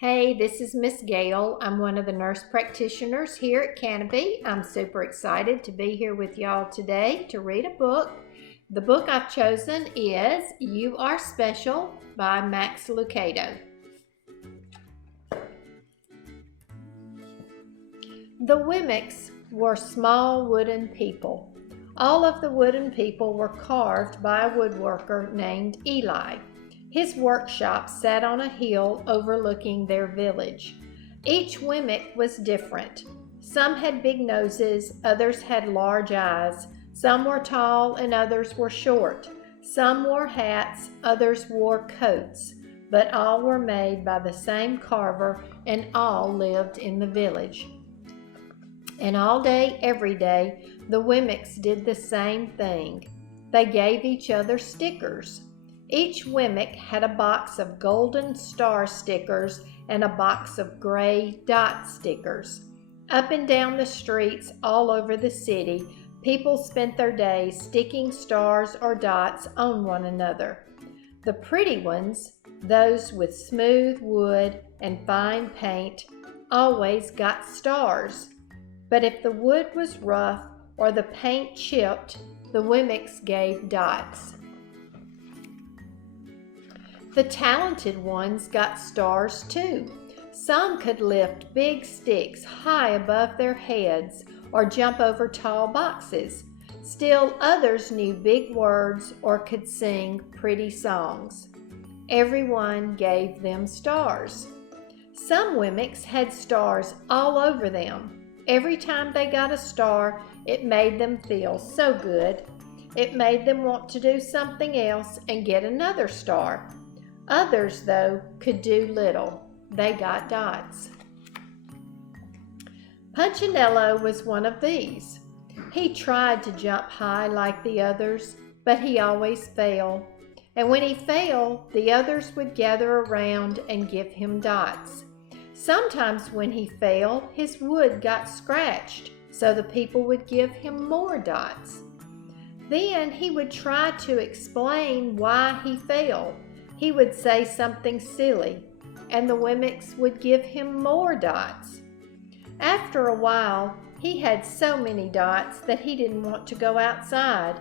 Hey, this is Miss Gail. I'm one of the nurse practitioners here at Canopy. I'm super excited to be here with y'all today to read a book. The book I've chosen is You Are Special by Max Lucado. The Wimmicks were small wooden people. All of the wooden people were carved by a woodworker named Eli. His workshop sat on a hill overlooking their village. Each Wemmick was different. Some had big noses, others had large eyes. Some were tall and others were short. Some wore hats, others wore coats. But all were made by the same carver and all lived in the village. And all day, every day, the Wimmicks did the same thing. They gave each other stickers. Each Wemmick had a box of golden star stickers and a box of gray dot stickers. Up and down the streets all over the city, people spent their days sticking stars or dots on one another. The pretty ones, those with smooth wood and fine paint, always got stars. But if the wood was rough or the paint chipped, the Wimmicks gave dots. The talented ones got stars too. Some could lift big sticks high above their heads or jump over tall boxes. Still others knew big words or could sing pretty songs. Everyone gave them stars. Some Wimmicks had stars all over them. Every time they got a star, it made them feel so good. It made them want to do something else and get another star. Others, though, could do little. They got dots. Punchinello was one of these. He tried to jump high like the others, but he always failed. And when he failed, the others would gather around and give him dots. Sometimes when he failed, his wood got scratched, so the people would give him more dots. Then he would try to explain why he failed. He would say something silly, and the Wimmicks would give him more dots. After a while, he had so many dots that he didn't want to go outside.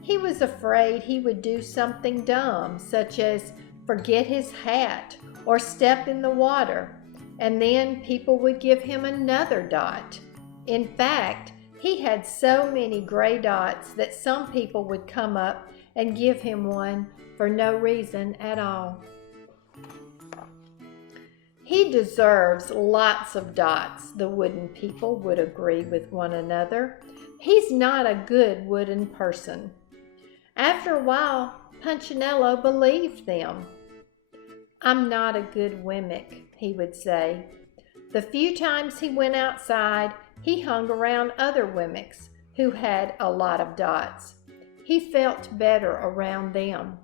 He was afraid he would do something dumb, such as forget his hat or step in the water, and then people would give him another dot. In fact, he had so many gray dots that some people would come up and give him one for no reason at all. He deserves lots of dots, the wooden people would agree with one another. He's not a good wooden person. After a while, Punchinello believed them. I'm not a good Wemmick, he would say. The few times he went outside, he hung around other Wimmicks who had a lot of dots. He felt better around them.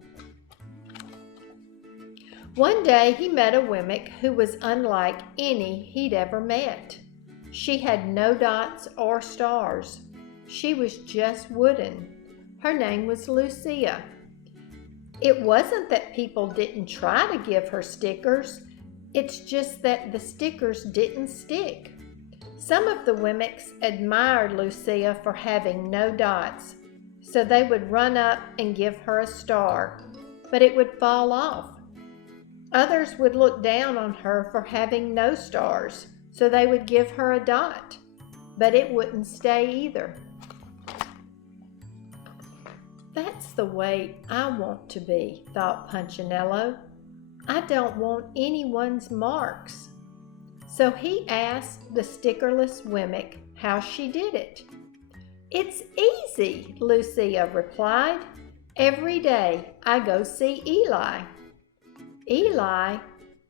One day he met a Wemmick who was unlike any he'd ever met. She had no dots or stars. She was just wooden. Her name was Lucia. It wasn't that people didn't try to give her stickers. It's just that the stickers didn't stick. Some of the Wimmicks admired Lucia for having no dots, so they would run up and give her a star, but it would fall off. Others would look down on her for having no stars, so they would give her a dot, but it wouldn't stay either. That's the way I want to be, thought Punchinello. I don't want anyone's marks. So he asked the stickerless Wemmick how she did it. It's easy, Lucia replied. Every day I go see Eli. Eli?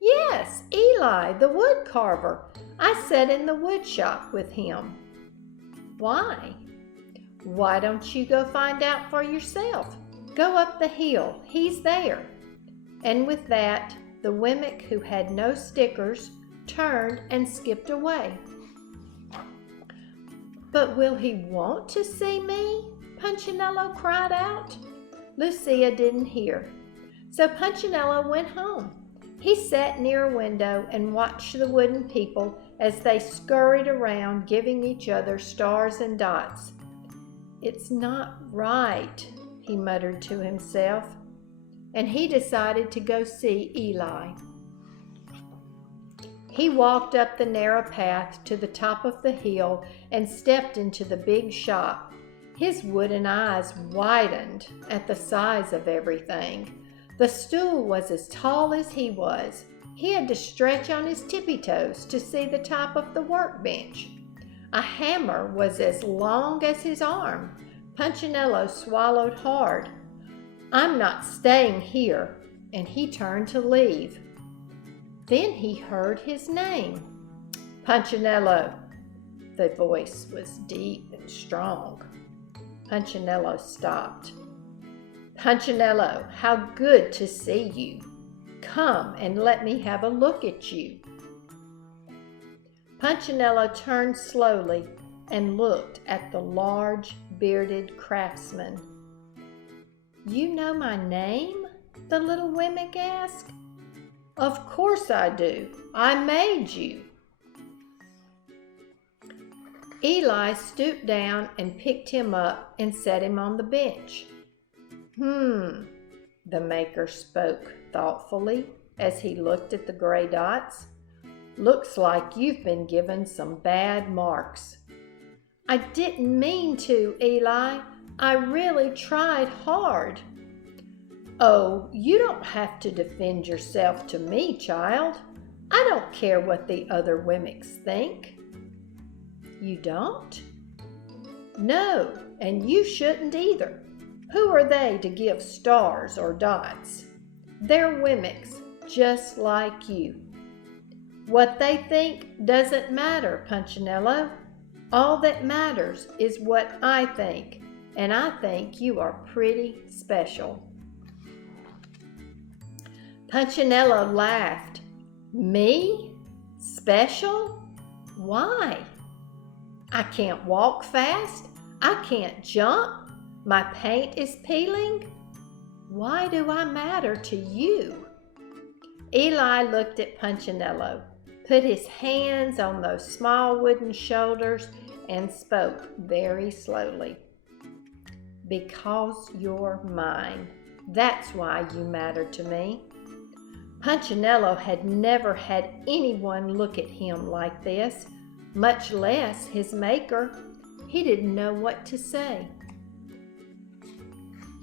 Yes, Eli, the wood carver. I sat in the wood shop with him. Why? Why don't you go find out for yourself? Go up the hill. He's there. And with that, the Wemmick who had no stickers turned and skipped away. But will he want to see me? Punchinello cried out. Lucia didn't hear. So Punchinello went home. He sat near a window and watched the wooden people as they scurried around, giving each other stars and dots. "It's not right," he muttered to himself, and he decided to go see Eli. He walked up the narrow path to the top of the hill and stepped into the big shop. His wooden eyes widened at the size of everything. The stool was as tall as he was. He had to stretch on his tippy toes to see the top of the workbench. A hammer was as long as his arm. Punchinello swallowed hard. "I'm not staying here," and he turned to leave. Then he heard his name. "Punchinello." The voice was deep and strong. Punchinello stopped. "Punchinello, how good to see you. Come and let me have a look at you." Punchinello turned slowly and looked at the large, bearded craftsman. "You know my name?" the little Wemmick asked. "Of course I do. I made you." Eli stooped down and picked him up and set him on the bench. The maker spoke thoughtfully as he looked at the gray dots. "Looks like you've been given some bad marks." "I didn't mean to, Eli. I really tried hard." "Oh, you don't have to defend yourself to me, child. I don't care what the other Wemmicks think." "You don't?" "No, and you shouldn't either. Who are they to give stars or dots? They're Wemmicks, just like you." "What they think doesn't matter, Punchinello. All that matters is what I think, and I think you are pretty special." Punchinello laughed. "Me? Special? Why? I can't walk fast. I can't jump. My paint is peeling. Why do I matter to you?" Eli looked at Punchinello, put his hands on those small wooden shoulders, and spoke very slowly. "Because you're mine. That's why you matter to me." Punchinello had never had anyone look at him like this, much less his maker. He didn't know what to say.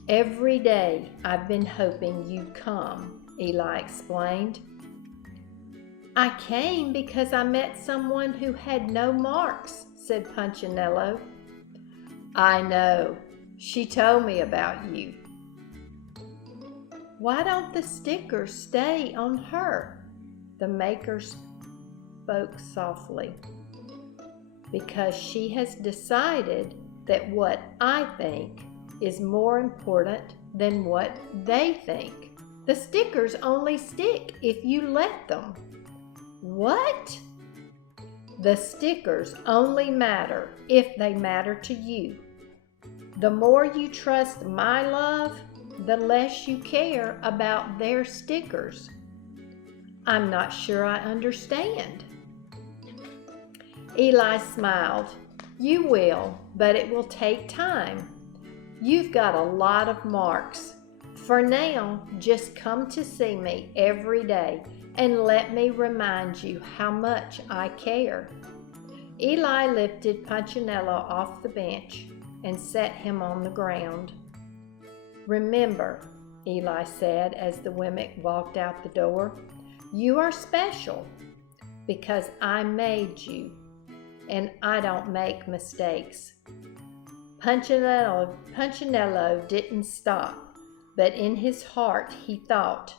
"Every day I've been hoping you'd come," Eli explained. "I came because I met someone who had no marks," said Punchinello. "I know. She told me about you." "Why don't the stickers stay on her?" The maker spoke softly. "Because she has decided that what I think is more important than what they think. The stickers only stick if you let them." "What?" "The stickers only matter if they matter to you. The more you trust my love, the less you care about their stickers." "I'm not sure I understand." Eli smiled. "You will, but it will take time. You've got a lot of marks. For now, just come to see me every day and let me remind you how much I care." Eli lifted Punchinello off the bench and set him on the ground. "Remember," Eli said as the Wemmick walked out the door, "you are special because I made you, and I don't make mistakes." Punchinello didn't stop, but in his heart he thought,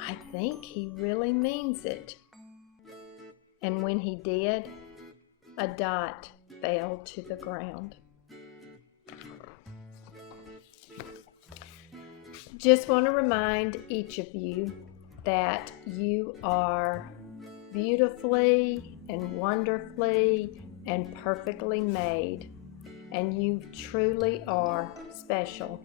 "I think he really means it." And when he did, a dot fell to the ground. Just want to remind each of you that you are beautifully and wonderfully and perfectly made, and you truly are special.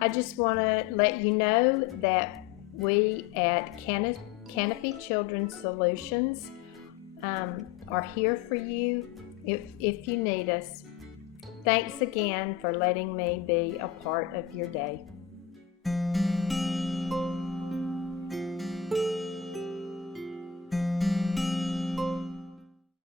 I just want to let you know that We at Canopy Children's Solutions are here for you if you need us. Thanks again for letting me be a part of your day.